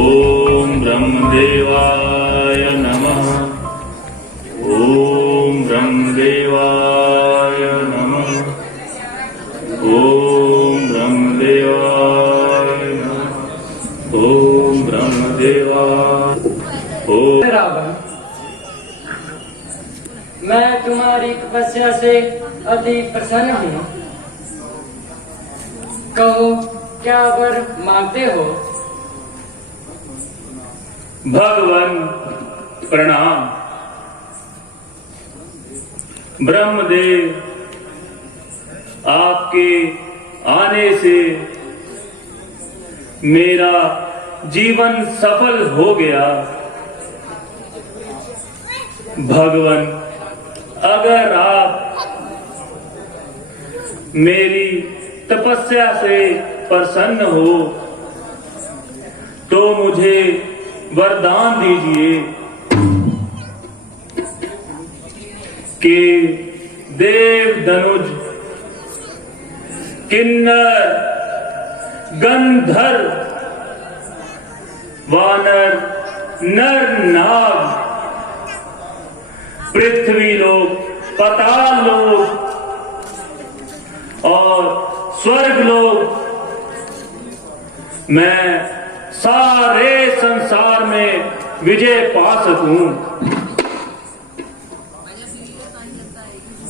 ओम ब्रह्मदेवाय नमः। ओम ब्रह्मदेवाय नमः। ओम ब्रह्मदेवाय नमः। ओम ब्रह्मदेवाय। ओम रावण, मैं तुम्हारी तपस्या से अति प्रसन्न हूँ। कहो क्या वर मांगते हो? भगवान प्रणाम। ब्रह्मदेव, आपके आने से मेरा जीवन सफल हो गया। भगवान, अगर आप मेरी तपस्या से प्रसन्न हो तो मुझे वरदान दीजिए कि देव धनुज, किन्नर, गंधर्व, वानर, नर, नाग, पृथ्वी लोक, पाताल लोक और स्वर्ग लोक, मैं सारे संसार में विजय पा सकूं।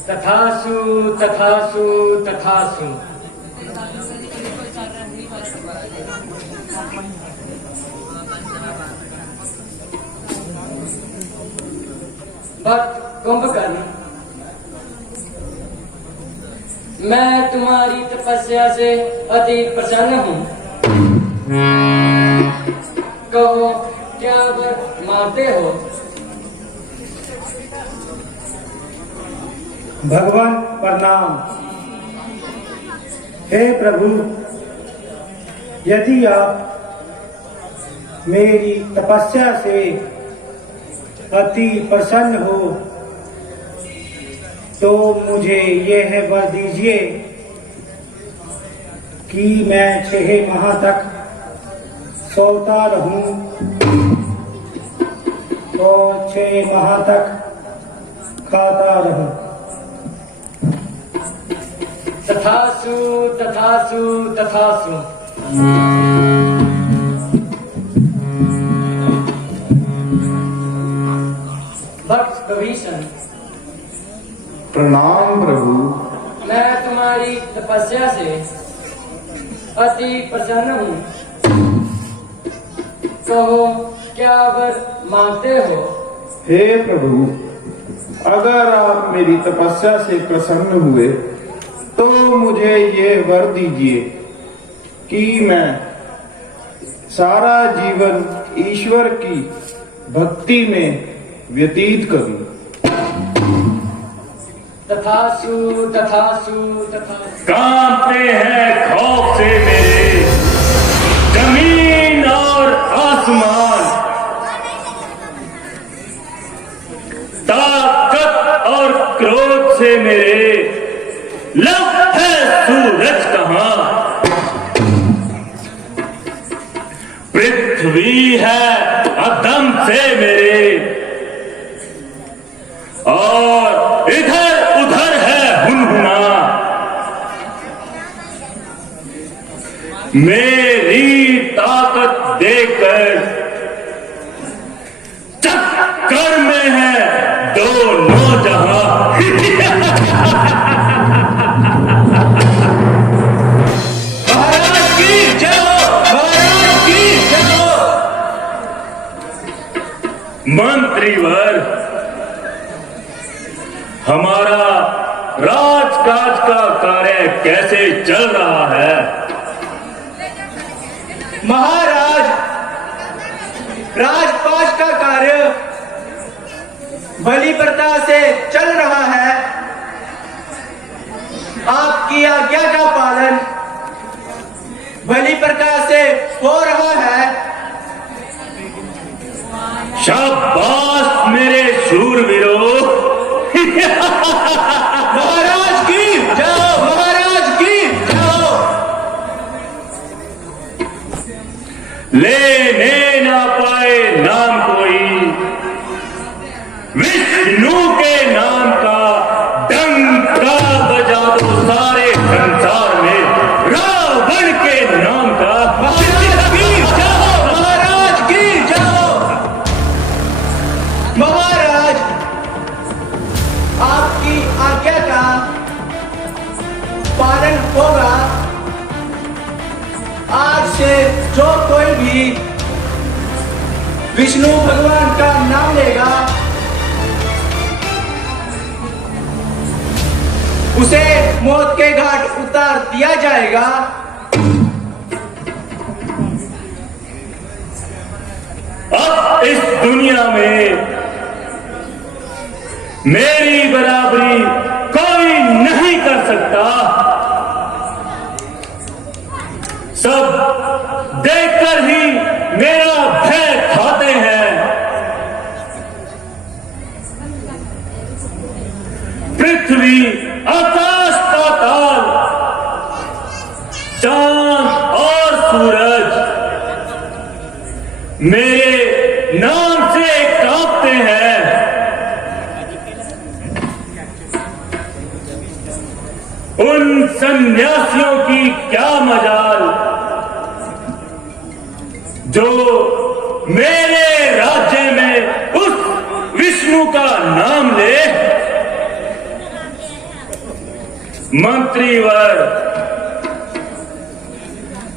तथासु तथासु तथासु। भक्त कुंभकर्ण, मैं तुम्हारी तपस्या से अति प्रसन्न हूँ। कहो क्या वर मांगते हो? भगवान प्रणाम। हे प्रभु, यदि आप मेरी तपस्या से अति प्रसन्न हो तो मुझे यह वर दीजिए कि मैं 6 माह तक सोता रहूं और 6 माह तक खाता रहूं। तथासु तथासु तथासु। भक्त विभीषण, प्रणाम प्रभु। मैं तुम्हारी तपस्या से अति प्रसन्न हूँ। कहो क्या वर मांगते हो? हे प्रभु, अगर आप मेरी तपस्या से प्रसन्न हुए तो मुझे ये वर दीजिए कि मैं सारा जीवन ईश्वर की भक्ति में व्यतीत करूं। तथासु तथासु तथासु। कांपते हैं खौफ से मेरे जमीन और आसमान, ताकत और क्रोध से मेरे लब है सूरज कहां। पृथ्वी है अदम से मेरे और इधर उधर है हुनहुना। मेरी ताकत देकर चक्कर में है दोनों जहां। महाराज की जय हो, महाराज की जय हो। मंत्रीवर, हमारा राजकाज का कार्य कैसे चल रहा है? महाराज, राजपाट का कार्य बलि प्रथा से चल रहा है। आपकी आज्ञा का पालन बलि प्रथा से हो रहा है। शाबाश मेरे शूरवीरों। महाराज की जय हो, महाराज की जय हो। लेने ना पाए नाम कोई, विष्णु के नाम का डंका बजा दो सारे संसार में, रावण के नाम का। गिर जाओ महाराज, गिर जाओ महाराज। आपकी आज्ञा का पालन होगा। आज से जो कोई भी विष्णु भगवान का नाम लेगा उसे मौत के घाट उतार दिया जाएगा। अब इस दुनिया में मेरी बराबरी कोई नहीं कर सकता। सब देखकर ही मेरा भय खाते हैं। पृथ्वी, आकाश, पाताल, चांद और सूरज मेरे नाम से कांपते हैं। उन सन्यासियों की क्या मजाल जो मेरे राज्य में उस विष्णु का नाम ले। मंत्रीवर,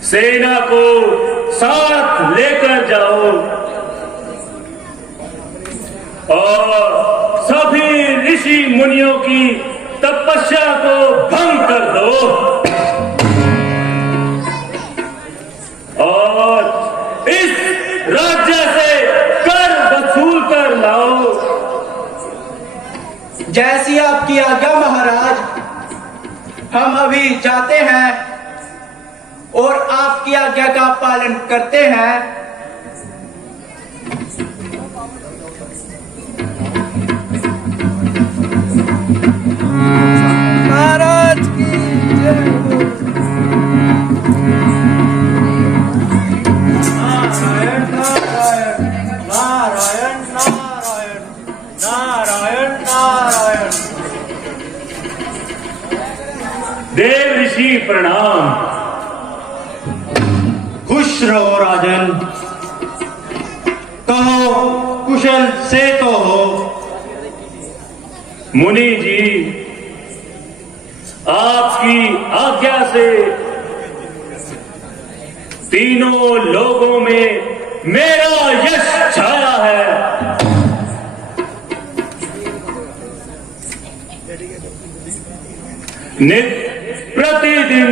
सेना को साथ लेकर जाओ और सभी ऋषि मुनियों की तपस्या को भंग कर दो और इस राज्य से कर वसूल कर लाओ। जैसी आपकी आज्ञा महाराज। हम अभी जाते हैं और आपकी आज्ञा का पालन करते हैं। महाराज की जय हो। नारायण नारायण नारायण नारायण नारायण नारायण। देव ऋषि प्रणाम। खुश रहो राजन। कहो कुशल से तो हो। मुनि जी, आपकी आज्ञा से तीनों लोगों में मेरा यश छाया है। नित्य प्रतिदिन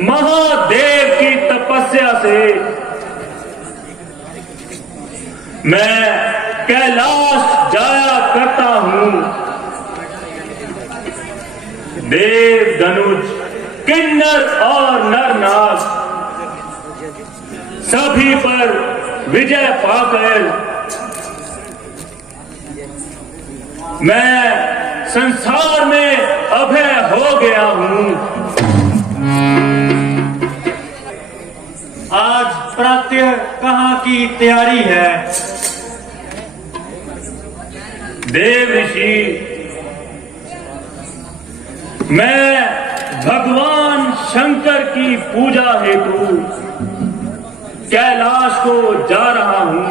महादेव की तपस्या से मैं कैलाश जाया करता हूं। देव, धनुष, किन्नर और नरनाग सभी पर विजय पाकर मैं संसार में अभय हो गया हूं। आज प्रातः कहाँ की तैयारी है? देव ऋषि, मैं भगवान शंकर की पूजा हेतु कैलाश को जा रहा हूं।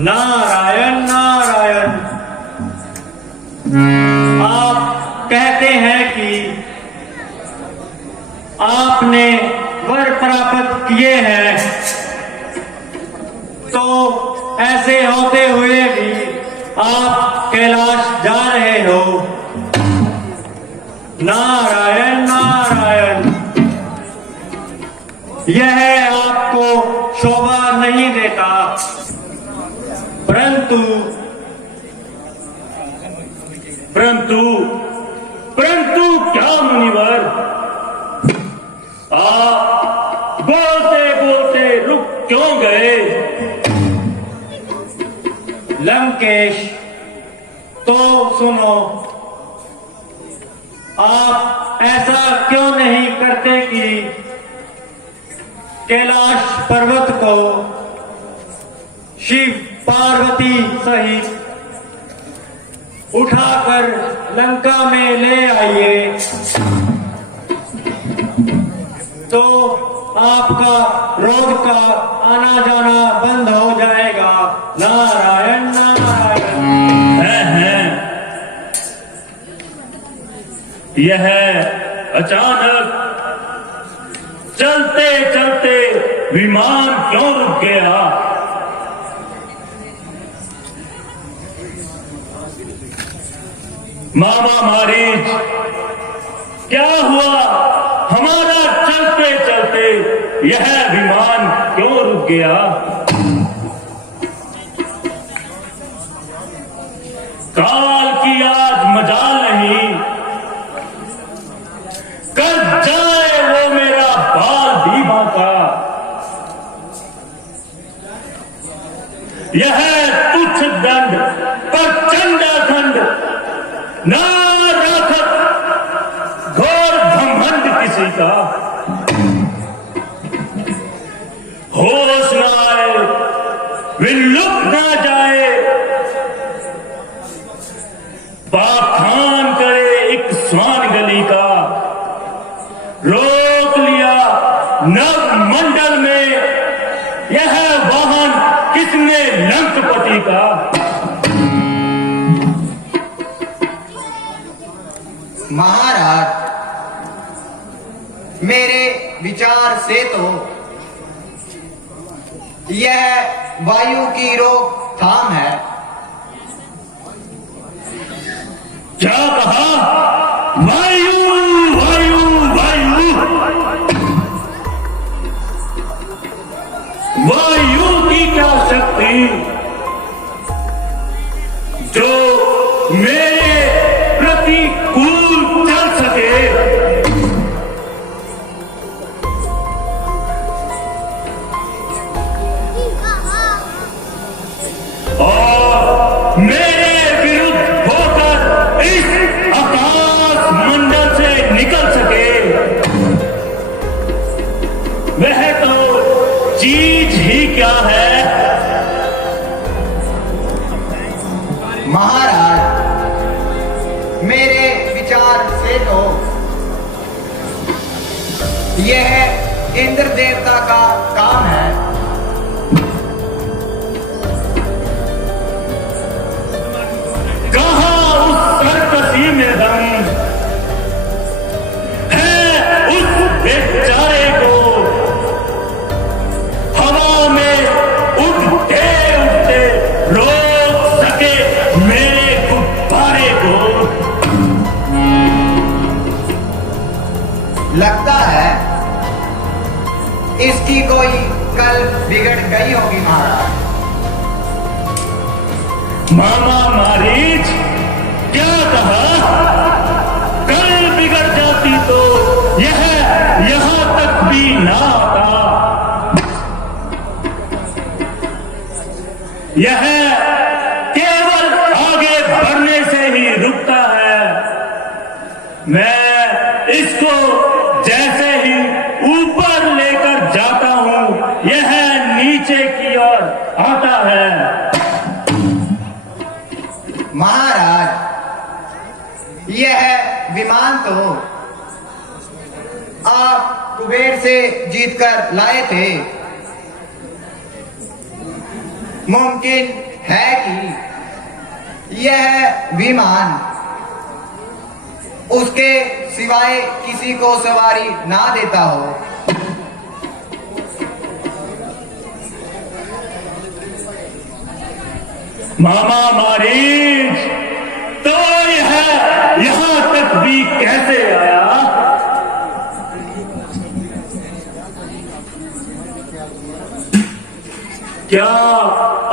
नारायण नारायण। आप कहते हैं कि आपने वर प्राप्त किए हैं, तो ऐसे होते हुए भी आप कैलाश जा रहे हो। नारायण नारायण। यह आपको शोभा नहीं देता, परंतु क्या मुनिवर, आप बोलते बोलते रुक क्यों गए? लंकेश, तो सुनो। आप ऐसा क्यों नहीं करते कि कैलाश पर्वत को शिव पार्वती सहित उठाकर लंका में ले आइए, तो आपका रोज का आना जाना बंद हो जाएगा। नारायण नारायण। है यह अचानक चलते चलते विमान क्यों रुक गया? मामा मारीच, क्या हुआ? हमारा चलते चलते यह विमान क्यों रुक गया? काल की आज मजाल नहीं, कर जाए वो मेरा बाल दीवा का। यह तुच्छ दंड प्रचंड खंड, ना राखत घोर घमंड किसी का। होश न आए, विलुप्त न जाए, पाखान करे एक स्वान गली का। रोक लिया नव मंडल में यह वाहन किसने लंकपति का। महाराज, मेरे विचार से तो यह वायु की रोकथाम है। क्या कहा? वायु वायु वायु। वायु की क्या शक्ति जो मेरे प्रतिकूल चल सके? और मेरे विरुद्ध होकर इस आकाश मंडल से निकल सके? वह तो चीज ही क्या है? महाराज, मेरे विचार से तो यह इंद्र देवता का काम है। कहाँ उस सरकसी में दम है उस बेचारे को हवा में उड़ते उड़ते रोक सके मेरे गुब्बारे को? लगता है इसकी कोई कल बिगड़ गई होगी महाराज। मामा मारीच, क्या कहा? कल बिगड़ जाती तो यह यहां तक भी ना आता। यह केवल आगे बढ़ने से ही रुकता है। मैं इसको जैसे ही ऊपर लेकर जाता हूं, यह नीचे की ओर आता है। महाराज, यह विमान तो आप कुबेर से जीतकर लाए थे। मुमकिन है कि यह विमान उसके सिवाय किसी को सवारी ना देता हो। मामा मारीच, तो यह यहां तक भी कैसे आया? क्या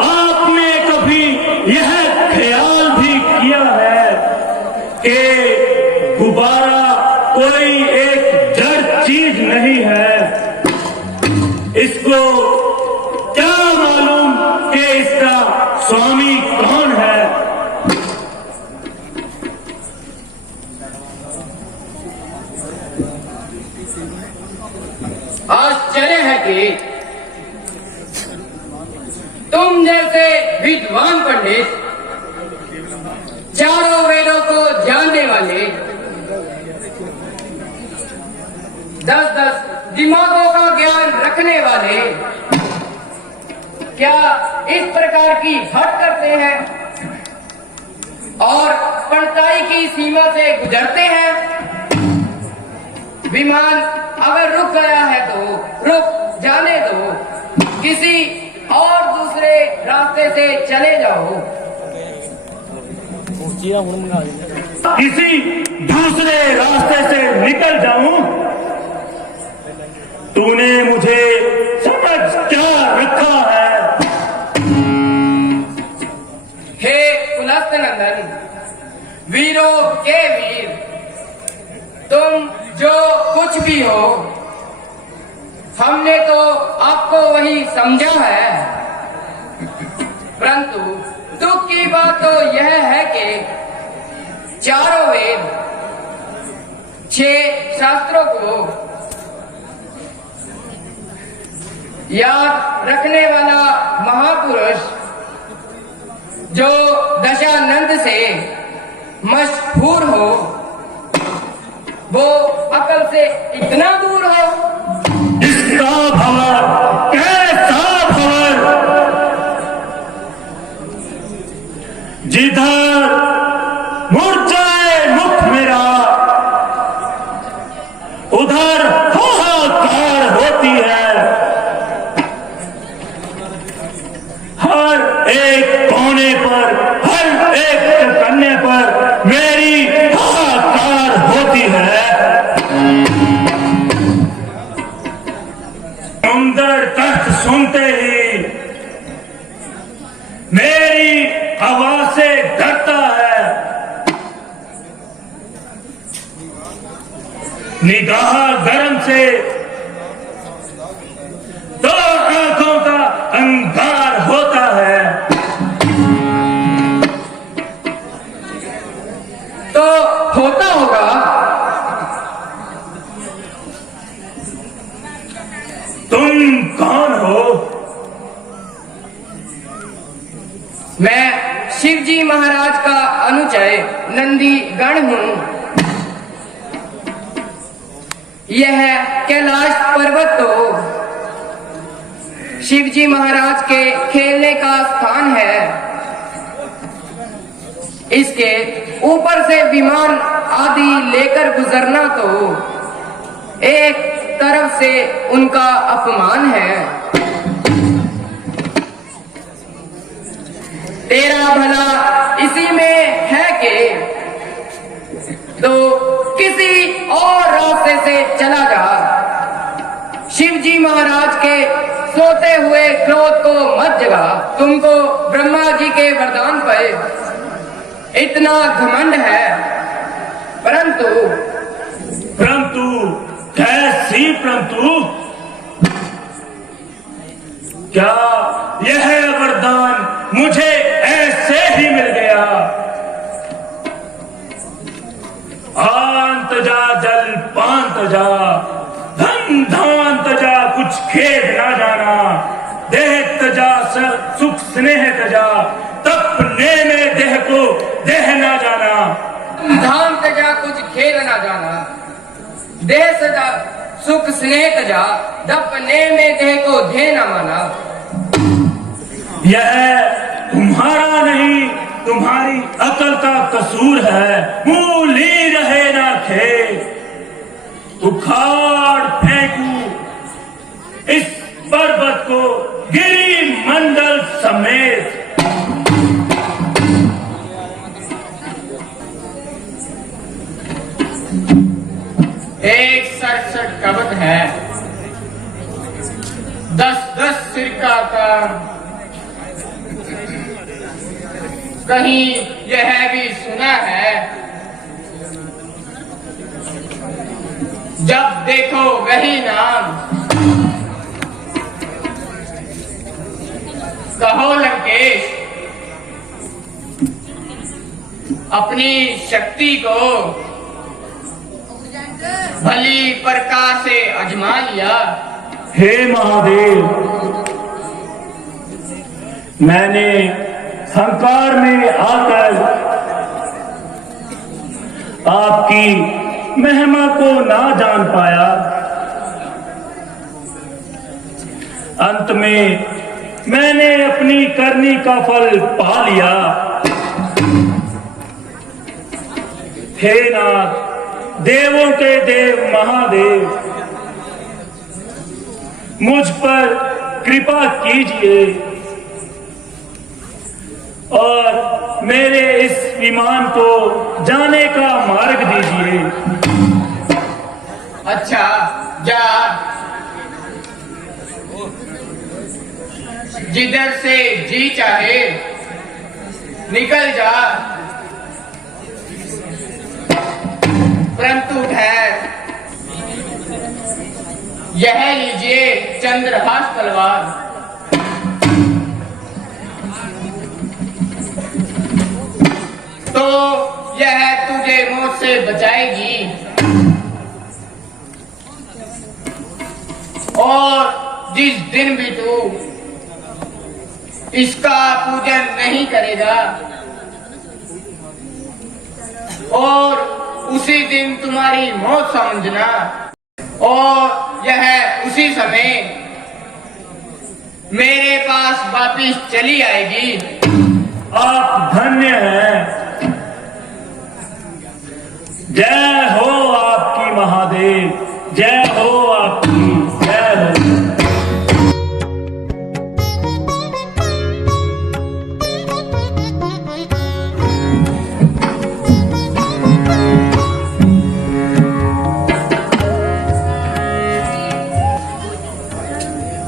आपने कभी यह ख्याल भी किया है कि गुब्बारा कोई एक जड़ चीज नहीं है? इसको क्या मालूम कि इसका स्वामी कौन है? आश्चर्य आश्चर्य है कि तुम जैसे विद्वान पंडित, चारों वेदों को जानने वाले, 10-10 दिमागों का ज्ञान रखने वाले, क्या इस प्रकार की हट करते हैं और पढ़ताई की सीमा से गुजरते हैं? विमान अगर रुक गया है तो रुक जाने दो, किसी और दूसरे रास्ते से चले जाओ। किसी दूसरे रास्ते से निकल जाऊं? तूने मुझे समझ क्या रखा है? हे पुलस्त नंदन, वीरों के वीर, तुम जो कुछ भी हो, हमने तो आपको वही समझा है। परंतु दुख की बात तो यह है कि चारों वेद, 6 शास्त्रों को याद रखने वाला महापुरुष जो दशानंद से मशहूर हो, वो अकल से इतना दूर हो। इसका भंवर, कैसा भंवर! जिधर मुड़ जाए मुख मेरा, उधर हाहाकार होती है। हर एक कोने पर, हर एक चौकन्ने पर मेरी हाहाकार होती है। सुंदर तख्त सुनते ही मेरी आवाज से डरता है। निगाह गरम से दो आंखों का अंगार होता है। तो होता होगा। तुम कौन हो? मैं शिवजी महाराज का अनुचय नंदी गण हूँ। यह कैलाश पर्वत तो शिवजी महाराज के खेलने का स्थान है। इसके ऊपर से विमान आदि लेकर गुजरना तो एक तरफ से उनका अपमान है। तेरा भला इसी में है कि तो किसी और रास्ते से चला जा। शिवजी महाराज के सोते हुए क्रोध को मत जगा। तुमको ब्रह्मा जी के वरदान पर इतना घमंड है, परंतु कैसी परंतु? क्या यह वरदान मुझे ऐसे ही मिल गया? आंत जा जल पांत जा, धन धान तजा, कुछ खेद ना जाना। देह तजा सुख स्नेह तजा, तपने में देह को देह ना जाना। धाम तजा कुछ खेल ना जाना, देह सजा सुख स्नेह तजा, दपने में देह को धे न माना। यह तुम्हारा नहीं, तुम्हारी अकल का कसूर है। मूली रहे ना खेत, उखाड़ फेंकू इस पर्वत को गिरी मंडल समेत। एक 67 कवच है, 10-10 सिरका का। कहीं यह भी सुना है, जब देखो वही नाम। कहो लंकेश, अपनी शक्ति को भली प्रकार से आजमा लिया। हे महादेव, मैंने अहंकार में आकर आपकी महिमा को ना जान पाया। अंत में मैंने अपनी करनी का फल पा लिया। हे नाथ, देवों के देव महादेव, मुझ पर कृपा कीजिए और मेरे इस विमान को जाने का मार्ग दीजिए। अच्छा, जा, जिधर से जी चाहे निकल जा, परंतु ठहर, यह लीजिए चंद्रहास तलवार। तो यह तुझे मौत से बचाएगी और जिस दिन भी तू इसका पूजन नहीं करेगा और उसी दिन तुम्हारी मौत समझना, और यह उसी समय मेरे पास वापिस चली आएगी। आप धन्य हैं। जय हो आपकी महादेव, जय हो आपकी, जय हो।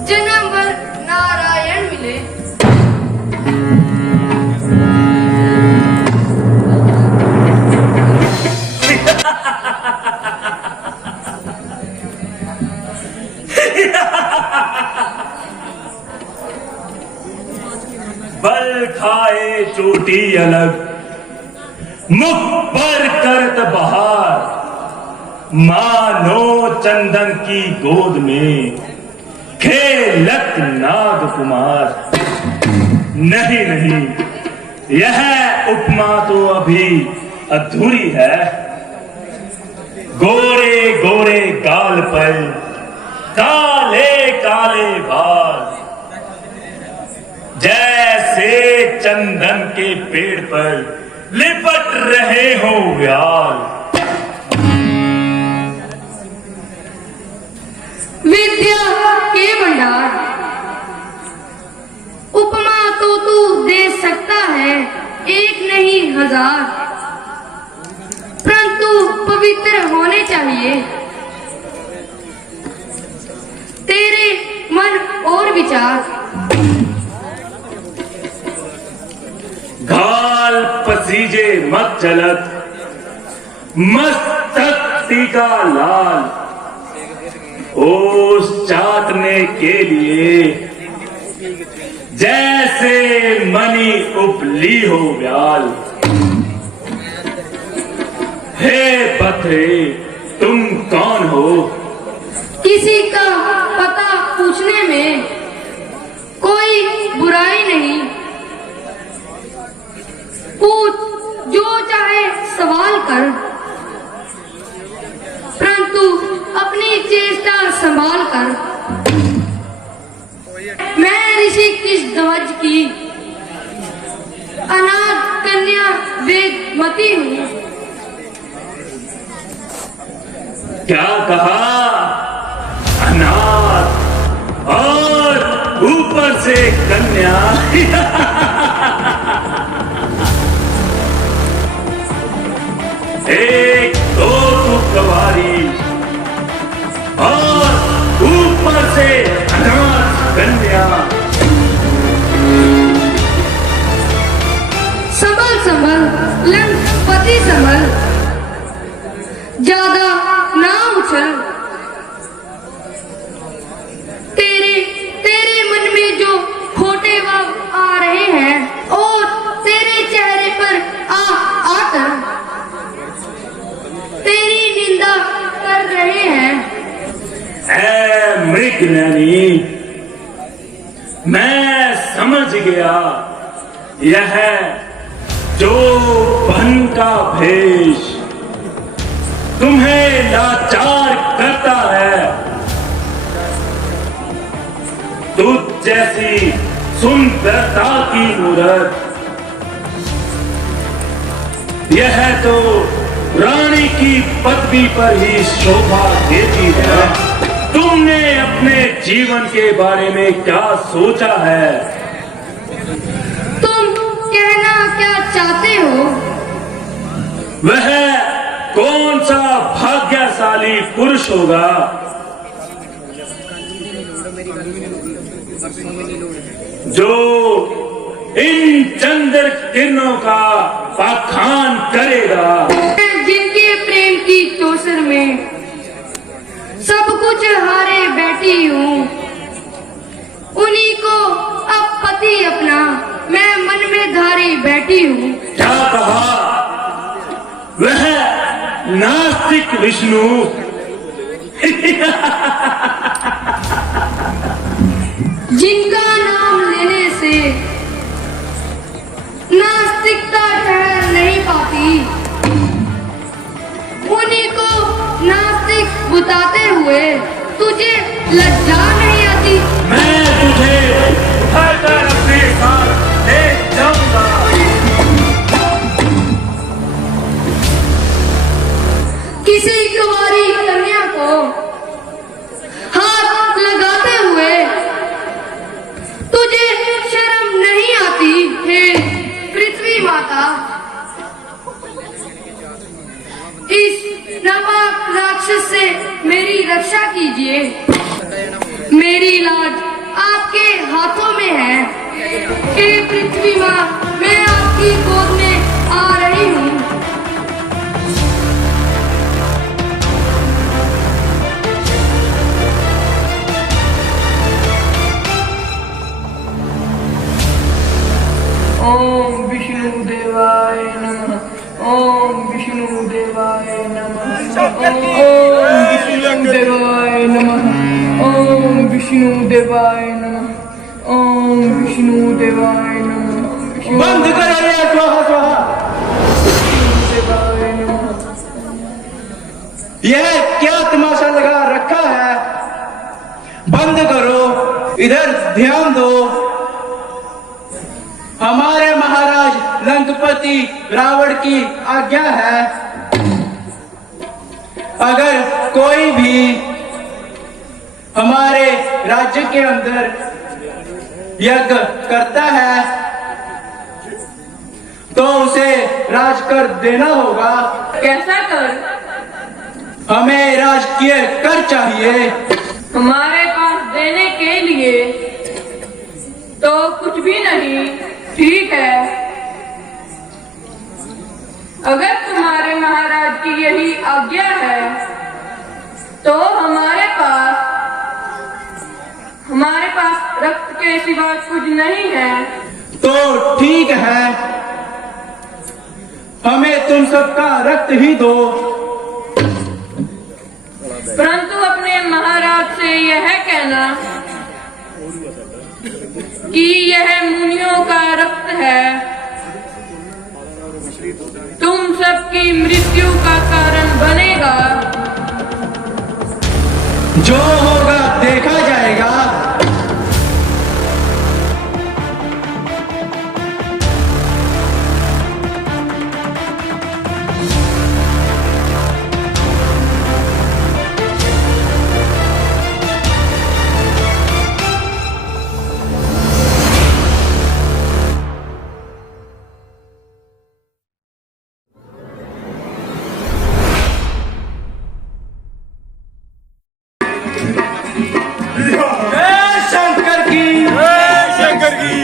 जन्म भर नारायण मिले। बल खाए चोटी अलग, मुख पर करत बहार, मानो चंदन की गोद में खेलत नाग कुमार। नहीं नहीं, यह उपमा तो अभी अधूरी है। गोरे गोरे गाल पर काले काले बाल, जैसे चंदन के पेड़ पर लिपट रहे हो व्याल। विद्या के भंडार, उपमा तो तू दे सकता है एक नहीं हजार, परंतु पवित्र होने चाहिए तेरे मन और विचार। घाल पसीजे मत चलत, मस्तक टीका लाल, ओस चाटने के लिए जैसे मनी उपली हो व्याल। हे बथरे, तुम कौन हो? किसी का पता पूछने में कोई बुराई नहीं। पूछ, जो चाहे सवाल कर, परंतु अपनी चेष्टा संभाल कर। मैं ऋषि कृष्णध्वज की अनाथ कन्या वेदमती हूँ। क्या कहा? अनाथ और ऊपर से कन्या। एक दो कवारी और ऊपर से अनाथ कन्या। संभल संभल लंपति संभल, ज्यादा ना उछल। तेरे मन में जो खोटे भाव आ रहे हैं और तेरे चेहरे पर आकर तेरी निंदा कर रहे हैं। ऐ मृग एक नैनी, मैं समझ गया यह जो बन का भेष तुम्हें लाचार करता है। तुझ जैसी सुंदरता की मूरत यह तो रानी की पदवी पर ही शोभा देती है। तुमने अपने जीवन के बारे में क्या सोचा है? तुम कहना क्या चाहते हो? वह कौन सा भाग्यशाली पुरुष होगा जो इन चंद्र किरणों का पाखान करेगा? जिनके प्रेम की चौसर में सब कुछ हारे बैठी हूँ, उन्हीं को अब पति अपना मैं मन में धारी बैठी हूँ। क्या कहा? वह नास्तिक विष्णु जिनका नाम लेने से नास्तिकता ठहर नहीं पाती, उन्हीं को नास्तिक बताते हुए तुझे लज्जा नहीं आती? मैं तुझे उठाकर अपने साथ ले जाऊंगा। किसी कुंवारी कन्या को हाथ लगाते हुए तुझे शर्म नहीं आती? हे पृथ्वी माता, इस नापाक राक्षस से मेरी रक्षा कीजिए। मेरी लाज आपके हाथों में है। हे पृथ्वी माँ, मैं आपकी गोद में आ रही हूँ। ओम विष्णु देवाय नमः। ओम विष्णु देवाय नमः। ओम विष्णु देवाय नमः। ओम विष्णु देवाय नमः। ओम विष्णु देवाय नमः। बंद करो रे स्वाहा स्वाहा। देवाय नमः। यह क्या तमाशा लगा रखा है? बंद करो, इधर ध्यान दो। हमारे महाराज लंकपति रावण की आज्ञा है, अगर कोई भी हमारे राज्य के अंदर यज्ञ करता है तो उसे राज कर देना होगा। कैसा कर? हमें राजकीय कर चाहिए। हमारे पास देने के लिए तो कुछ भी नहीं। ठीक है, अगर तुम्हारे महाराज की यही आज्ञा है तो हमारे पास रक्त के सिवा कुछ नहीं है। तो ठीक है, हमें तुम सबका रक्त ही दो। परंतु अपने महाराज से यह कहना कि यह मुनियों का रक्त है, तुम सबकी मृत्यु का कारण बनेगा। जो होगा देखा जाएगा। शंकर की